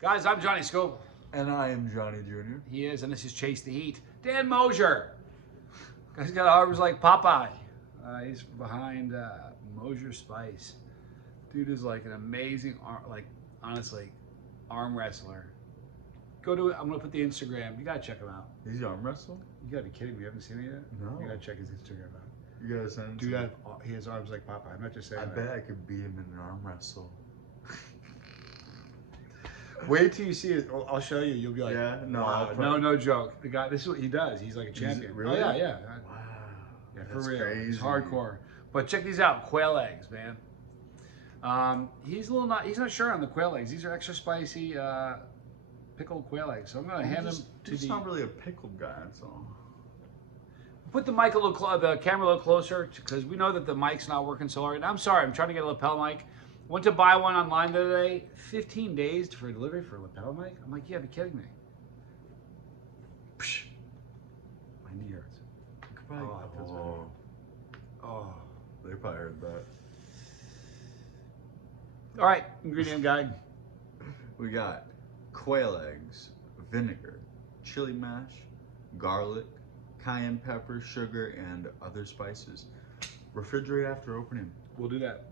Guys, I'm Johnny Scoble. And I am Johnny Jr. He is, and this is Chase the Heat. Dan Mosier. He's got arms like Popeye. He's behind Mosier Spice. Dude is like an amazing, honestly, arm wrestler. Go to it. I'm gonna put the Instagram. You gotta check him out. He's arm wrestle? You gotta be kidding me. You haven't seen it yet? No. You gotta check his Instagram out. You gotta send Dude, he has arms like Popeye. I'm not just saying I that. bet I could beat him in an arm wrestle. Wait till you see it. I'll show you. You'll be like, Yeah? No, wow. No joke. The guy, this is what he does. He's like a champion. Really? Oh, yeah. Wow. Yeah, for That's real. crazy. He's hardcore. But check these out, quail eggs, man. He's not sure on the quail eggs. These are extra spicy pickled quail eggs. So I'm gonna hand them to He's not really a pickled guy, that's all. Put the mic the camera a little closer because we know that the mic's not working so hard. And I'm sorry, I'm trying to get a lapel mic. Went to buy one online the other day. 15 days for delivery for a lapel mic. I'm like, yeah, be kidding me. Psh. My knee hurts. Oh. They probably heard that. All right, ingredient guide. We got quail eggs, vinegar, chili mash, garlic, cayenne pepper, sugar, and other spices. Refrigerate after opening. We'll do that.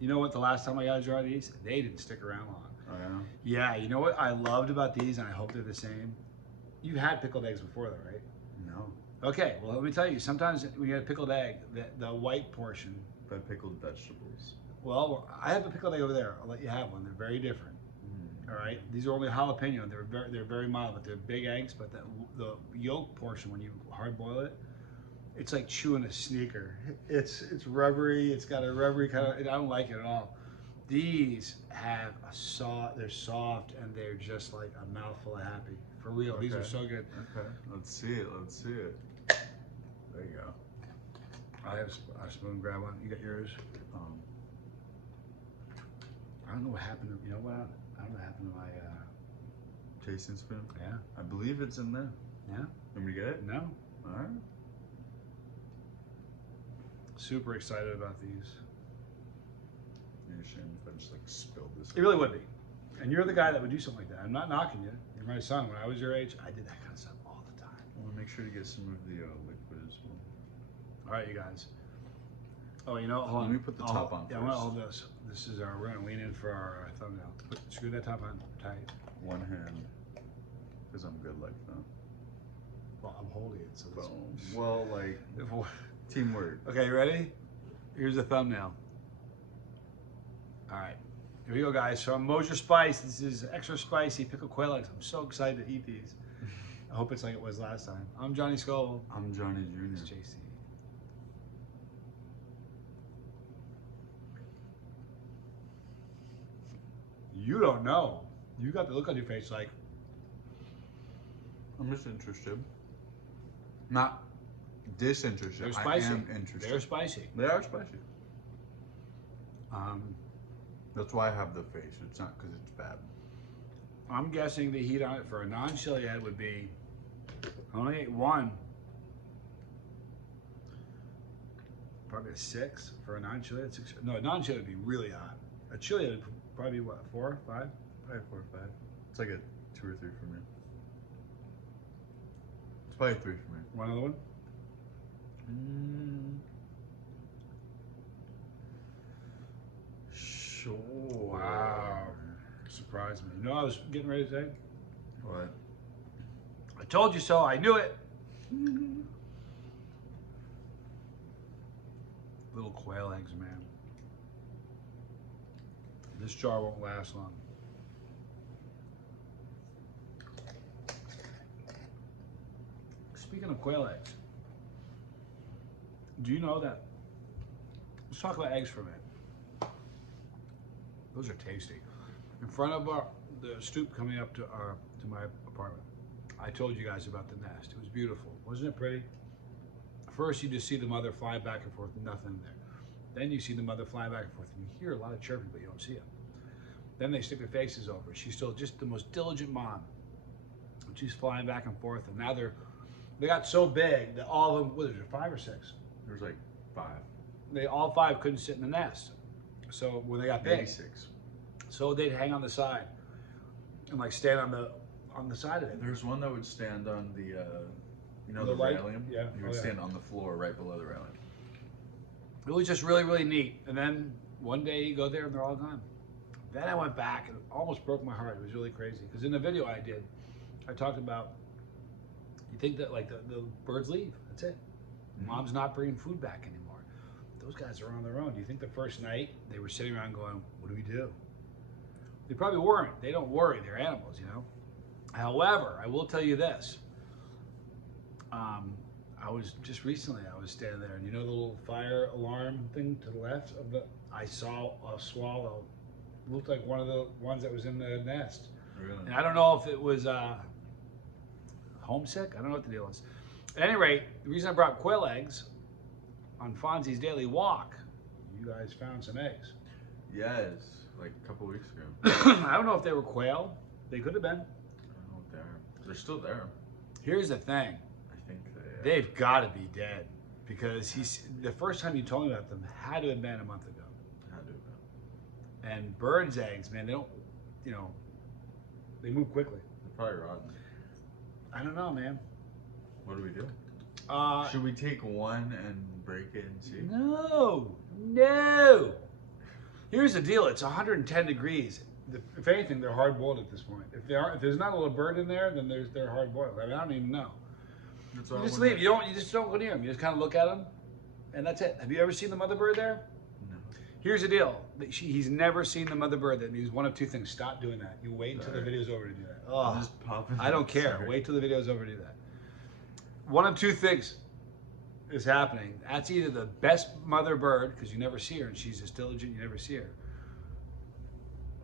You know what? The last time I got a jar of these, they didn't stick around long. Oh yeah? Yeah, you know what I loved about these, and I hope they're the same? You've had pickled eggs before, though, right? No. Okay, well, let me tell you, sometimes when you get a pickled egg, the white portion. But pickled vegetables. Well, I have a pickled egg over there. I'll let you have one. They're very different. All right, these are only jalapeno. They're very mild, but they're big eggs. But the yolk portion, when you hard boil it, it's like chewing a sneaker. It's rubbery. It's got a rubbery kind of. I don't like it at all. These have they're soft and they're just like a mouthful of happy. For real, Okay. these are so good. Okay, let's see it. Let's see it. There you go. I have a spoon. Grab one. You got yours. I don't know what happened to. You know what? I don't know what happened to my. Tasting spoon. Yeah. I believe it's in there. Yeah. Let me get it. No. All right. Super excited about these. You're ashamed if I just like spilled this. It really would be. And you're the guy that would do something like that. I'm not knocking you. You're my son. When I was your age, I did that kind of stuff all the time. I want to make sure to get some of the liquid as well. All right, you guys. Oh, you know, hold on. Let me put the top on Yeah, first. I want to hold this. This is we're going to lean in for our thumbnail. Screw that top on tight. One hand, because I'm good like that. Well, I'm holding it, so this. Boom. Well, like teamwork. Okay, you ready? Here's the thumbnail. All right. Here we go, guys. So I'm Mosier Spice. This is extra spicy pickled quail eggs. I'm so excited to eat these. I hope it's like it was last time. I'm Johnny Scoble. I'm Johnny Jr. This is JC. You don't know. You got the look on your face like. I'm just interested. Not disinterested. They're spicy. I am interested. They're spicy. They are spicy. That's why I have the face. It's not because it's bad. I'm guessing the heat on it for a non-chili head would be. I only ate one. Probably a 6 for a non-chili. No, a non-chili would be really hot. A chili would probably be what, 4, 5? Probably 4 or 5. It's like a 2 or 3 for me. It's probably 3 for me. One other one? Sure. Wow. Surprised me. You know what I was getting ready to say? What? I told you so. I knew it. Little quail eggs, man. This jar won't last long. Speaking of quail eggs, do you know that? Let's talk about eggs for a minute. Those are tasty. In front of the stoop coming up to my apartment, I told you guys about the nest. It was beautiful. Wasn't it pretty? First, you just see the mother fly back and forth, nothing there. Then you see the mother fly back and forth, and you hear a lot of chirping, but you don't see it. Then they stick their faces over. She's still just the most diligent mom. She's flying back and forth, and now they got so big that all of them, what is it, 5 or 6? There's like 5. They all 5 couldn't sit in the nest. So when they got big, 6. so they'd hang on the side. and like stand on the side of it. There's one that would stand on the, you know, The the light? railing? Yeah. He Oh, would yeah. stand on the floor right below the railing. It was just really, really neat. And then one day you go there and they're all gone. Then I went back and it almost broke my heart. It was really crazy. Because in the video I did, I talked about, you think that like the birds leave. That's it. Mom's not bringing food back anymore. Those guys are on their own. Do you think the first night they were sitting around going, what do we do? They probably weren't. They don't worry. They're animals, you know? However, I will tell you this. I was just recently, I was standing there, and you know the little fire alarm thing to the left of the, I saw a swallow. It looked like one of the ones that was in the nest. Really? And I don't know if it was homesick. I don't know what the deal is. At any rate, the reason I brought quail eggs on Fonzie's daily walk, you guys found some eggs. Yes, like a couple weeks ago. I don't know if they were quail. They could have been. I don't know what they are. They're still there. Here's the thing. I think They've got to be dead because the first time you told me about them had to have been a month ago. Had to have been. And birds' eggs, man, they don't, you know, they move quickly. They're probably rotten. I don't know, man. What do we do? Uh, Should we take one and break it and see? No. Here's the deal. It's 110 degrees. If anything, they're hard boiled at this point. If there's not a little bird in there, then they're hard boiled. I mean, I don't even know. That's You all just I leave. You just don't go near them. You just kind of look at them, and that's it. Have you ever seen the mother bird there? No. Here's the deal. He's never seen the mother bird. That means one of two things. Stop doing that. You wait until the video's over to do that. Oh, Just pop it. I don't care. Sorry. Wait till the video's over to do that. One of two things is happening. That's either the best mother bird, because you never see her, and she's just diligent, you never see her.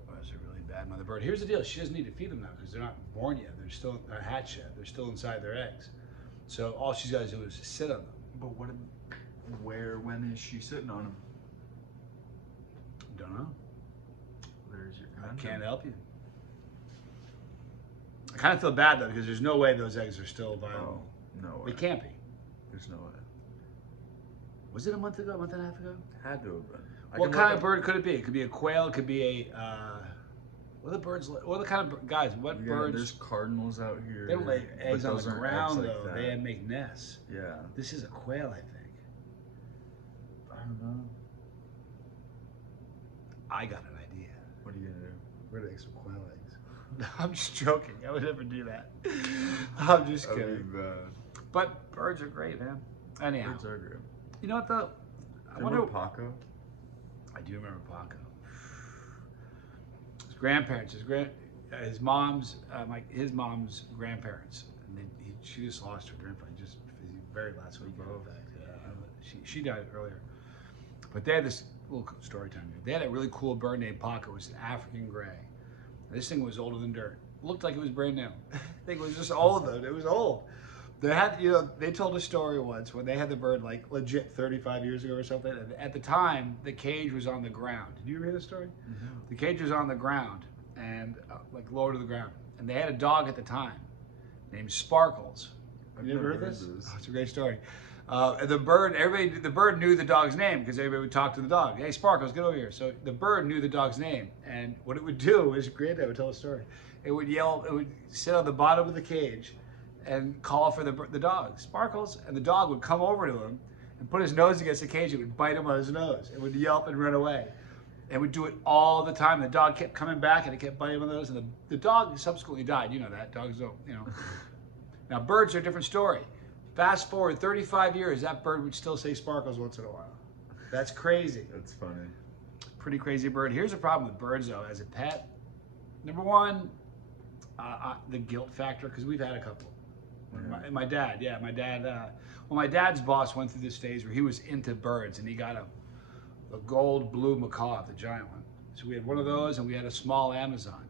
Or that's a really bad mother bird. Here's the deal. She doesn't need to feed them now, because they're not born yet. They're still hatched yet. They're still inside their eggs. So all she's got to do is just sit on them. But when is she sitting on him? Don't know. There's your I content. can't help you. I kind of feel bad, though, because there's no way those eggs are still viable. Oh, no way. They can't be. There's no way. Was it a month ago, a month and a half ago? Had to have been. What kind of bird could it be? It could be a quail. It could be a. What are the birds? What are the kind of guys? What birds? There's cardinals out here. They don't lay eggs but on those the aren't ground eggs like though. that. They make nests. Yeah. This is a quail, I think. I don't know. I got an idea. What are you gonna do? We're gonna make some quail eggs. I'm just joking. I would never do that. I'm just I kidding. mean, But birds are great, man. Anyhow, birds are great. you know what though? I Remember wonder. Paco? I do remember Paco. His grandparents, his mom's grandparents, and she just lost her grandpa just very last week. In fact, she died earlier. But they had this little story time. They had a really cool bird named Paco. It was an African gray. This thing was older than dirt. Looked like it was brand new. I think it was just old though. It was old. They had, they told a story once when they had the bird like legit 35 years ago or something. And at the time, the cage was on the ground. Did you ever hear this story? Mm-hmm. The cage was on the ground and like lower to the ground. And they had a dog at the time named Sparkles. I've You never never heard this? heard this. Oh, it's a great story. And the bird knew the dog's name because everybody would talk to the dog. Hey, Sparkles, get over here. So the bird knew the dog's name. And what it would do is great. I would tell a story. It would yell, it would sit on the bottom of the cage and call for the dog, Sparkles, and the dog would come over to him and put his nose against the cage. It would bite him on his nose. It would yelp and run away. It would do it all the time. The dog kept coming back and it kept biting him on the nose. And the dog subsequently died. You know that. Dogs don't, Now, birds are a different story. Fast forward 35 years, that bird would still say Sparkles once in a while. That's crazy. That's funny. Pretty crazy bird. Here's the problem with birds, though. As a pet, number one, the guilt factor, because we've had a couple. Yeah. My dad, my dad's boss went through this phase where he was into birds, and he got a gold blue macaw, the giant one. So we had one of those, and we had a small Amazon.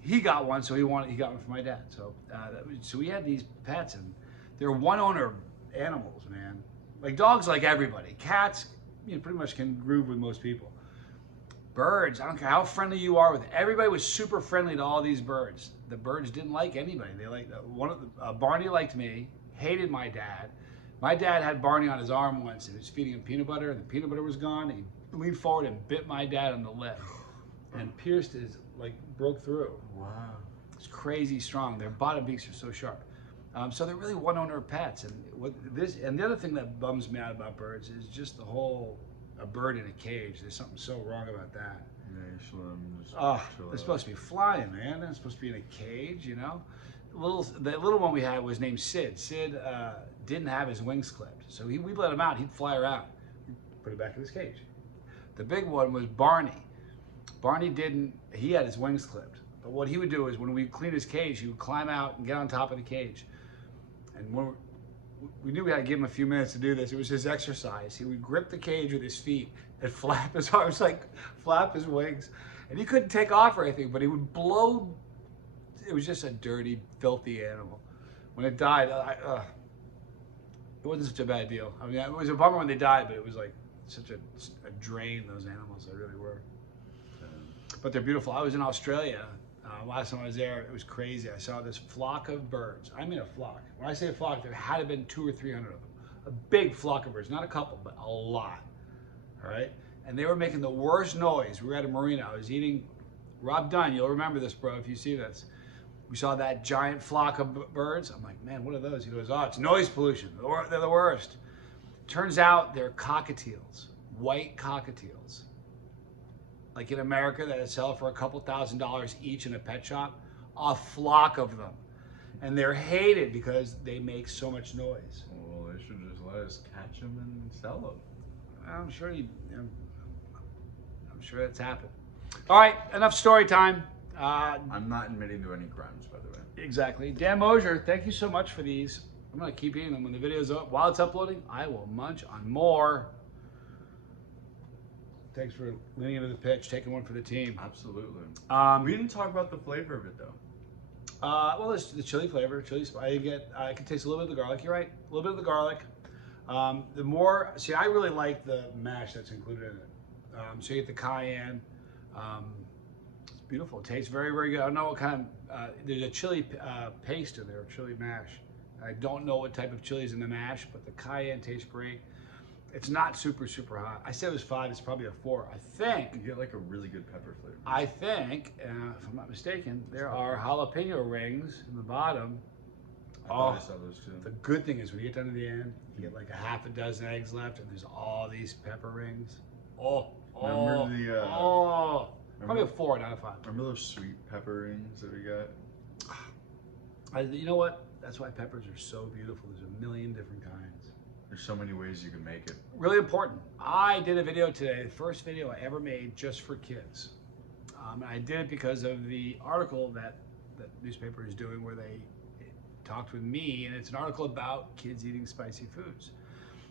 He got one, so he got one for my dad. So we had these pets, and they're one owner animals, man. Like dogs, like everybody. Cats, pretty much can groove with most people. Birds, I don't care how friendly you are with it. Everybody was super friendly to all these birds. The birds didn't like anybody. They liked Barney liked me, hated my dad. My dad had Barney on his arm once and he was feeding him peanut butter, and the peanut butter was gone. And he leaned forward and bit my dad on the lip and pierced broke through. Wow. It's crazy strong. Their bottom beaks are so sharp. So they're really one owner pets. And the other thing that bums me out about birds is just the whole a bird in a cage. There's something so wrong about that. Yeah, They're supposed to be flying, man. They're supposed to be in a cage, you know. The little one we had was named Sid. Sid didn't have his wings clipped, so we let him out. He'd fly around. Put it back in his cage. The big one was Barney. Barney didn't. He had his wings clipped, but what he would do is when we cleaned his cage, he would climb out and get on top of the cage. And when we knew we had to give him a few minutes to do this. It was his exercise. He would grip the cage with his feet and flap his arms, like flap his wings, and he couldn't take off or anything, but he would blow. It was just a dirty, filthy animal. When it died, it wasn't such a bad deal. I mean, it was a bummer when they died, but it was like such a drain, those animals, they really were. But they're beautiful. I was in Australia. Last time I was there, it was crazy. I saw this flock of birds. I mean a flock. When I say a flock, there had to have been 200 or 300 of them. A big flock of birds. Not a couple, but a lot. All right? And they were making the worst noise. We were at a marina. I was eating. Rob Dunn, you'll remember this, bro, if you see this. We saw that giant flock of birds. I'm like, man, what are those? He goes, oh, it's noise pollution. They're the worst. Turns out they're cockatiels. White cockatiels. Like in America that sell for a couple $1,000s each in a pet shop, a flock of them. And they're hated because they make so much noise. Well, they should just let us catch them and sell them. I'm sure that's happened. All right, enough story time. I'm not admitting to any crimes, by the way. Exactly. Dan Mosier, thank you so much for these. I'm going to keep eating them. When the video's up, while it's uploading, I will munch on more. Thanks for leaning into the pitch, taking one for the team. Absolutely. We didn't talk about the flavor of it though. Well, there's the chili flavor, chili spice. I can taste a little bit of the garlic. You're right, a little bit of the garlic. I really like the mash that's included in it. So you get the cayenne. It's beautiful. It tastes very, very good. I don't know what kind of. There's a chili paste in there, chili mash. I don't know what type of chili is in the mash, but the cayenne tastes great. It's not super, super hot. I said it was 5, it's probably a 4. I think. You get like a really good pepper flavor. I think, if I'm not mistaken, there are jalapeno rings in the bottom. I thought I saw those too. The good thing is when you get down to the end, you get like a half a dozen eggs left and there's all these pepper rings. Probably a 4, not a 5. Remember those sweet pepper rings that we got? You know what? That's why peppers are so beautiful. There's a million different kinds. There's so many ways you can make it. Really important. I did a video today, the first video I ever made just for kids. I did it because of the article that the newspaper is doing where they talked with me, and it's an article about kids eating spicy foods.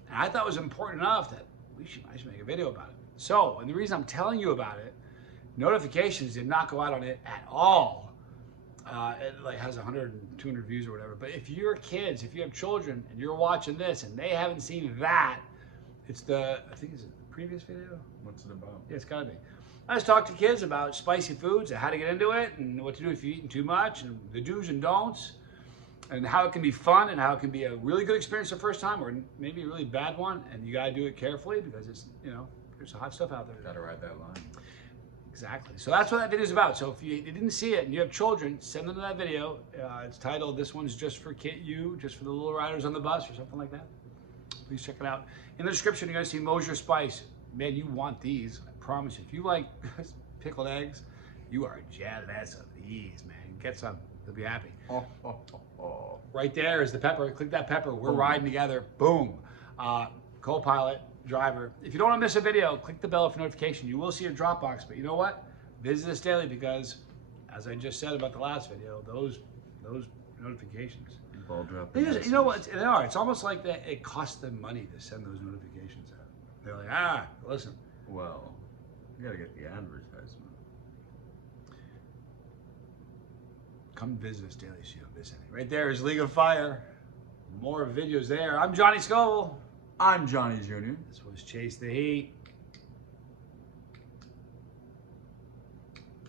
And I thought it was important enough that I should make a video about it. So, and the reason I'm telling you about it, notifications did not go out on it at all. It like has 100 and 200 views or whatever. But if you're kids, if you have children and you're watching this and they haven't seen that, I think it's the previous video. What's it about? Yeah, it's gotta be. I just talked to kids about spicy foods and how to get into it and what to do if you're eating too much and the do's and don'ts and how it can be fun and how it can be a really good experience the first time or maybe a really bad one. And you gotta do it carefully because it's, there's hot stuff out there. Gotta ride that line. Exactly. So that's what that video is about. So if you didn't see it and you have children, send them to that video. It's titled, "This one's just for just for the little riders on the bus," or something like that. Please check it out. In the description, you're going to see Mosier Spice. Man, you want these. I promise you. If you like pickled eggs, you are jealous of these, man. Get some. You'll be happy. Right there is the pepper. Click that pepper. We're riding together. Boom. Co-pilot. Driver. If you don't want to miss a video, click the bell for notification. You will see a Dropbox, but you know what? Visit us daily because, as I just said about the last video, those notifications. Ball drop. You know what? They are. It's almost like that. It costs them money to send those notifications out. They're like, listen. Well, you gotta get the advertisement. Come visit us daily so you don't miss any. Right there is League of Fire. More videos there. I'm Johnny Scoville. I'm Johnny Jr. This was Chase the Heat.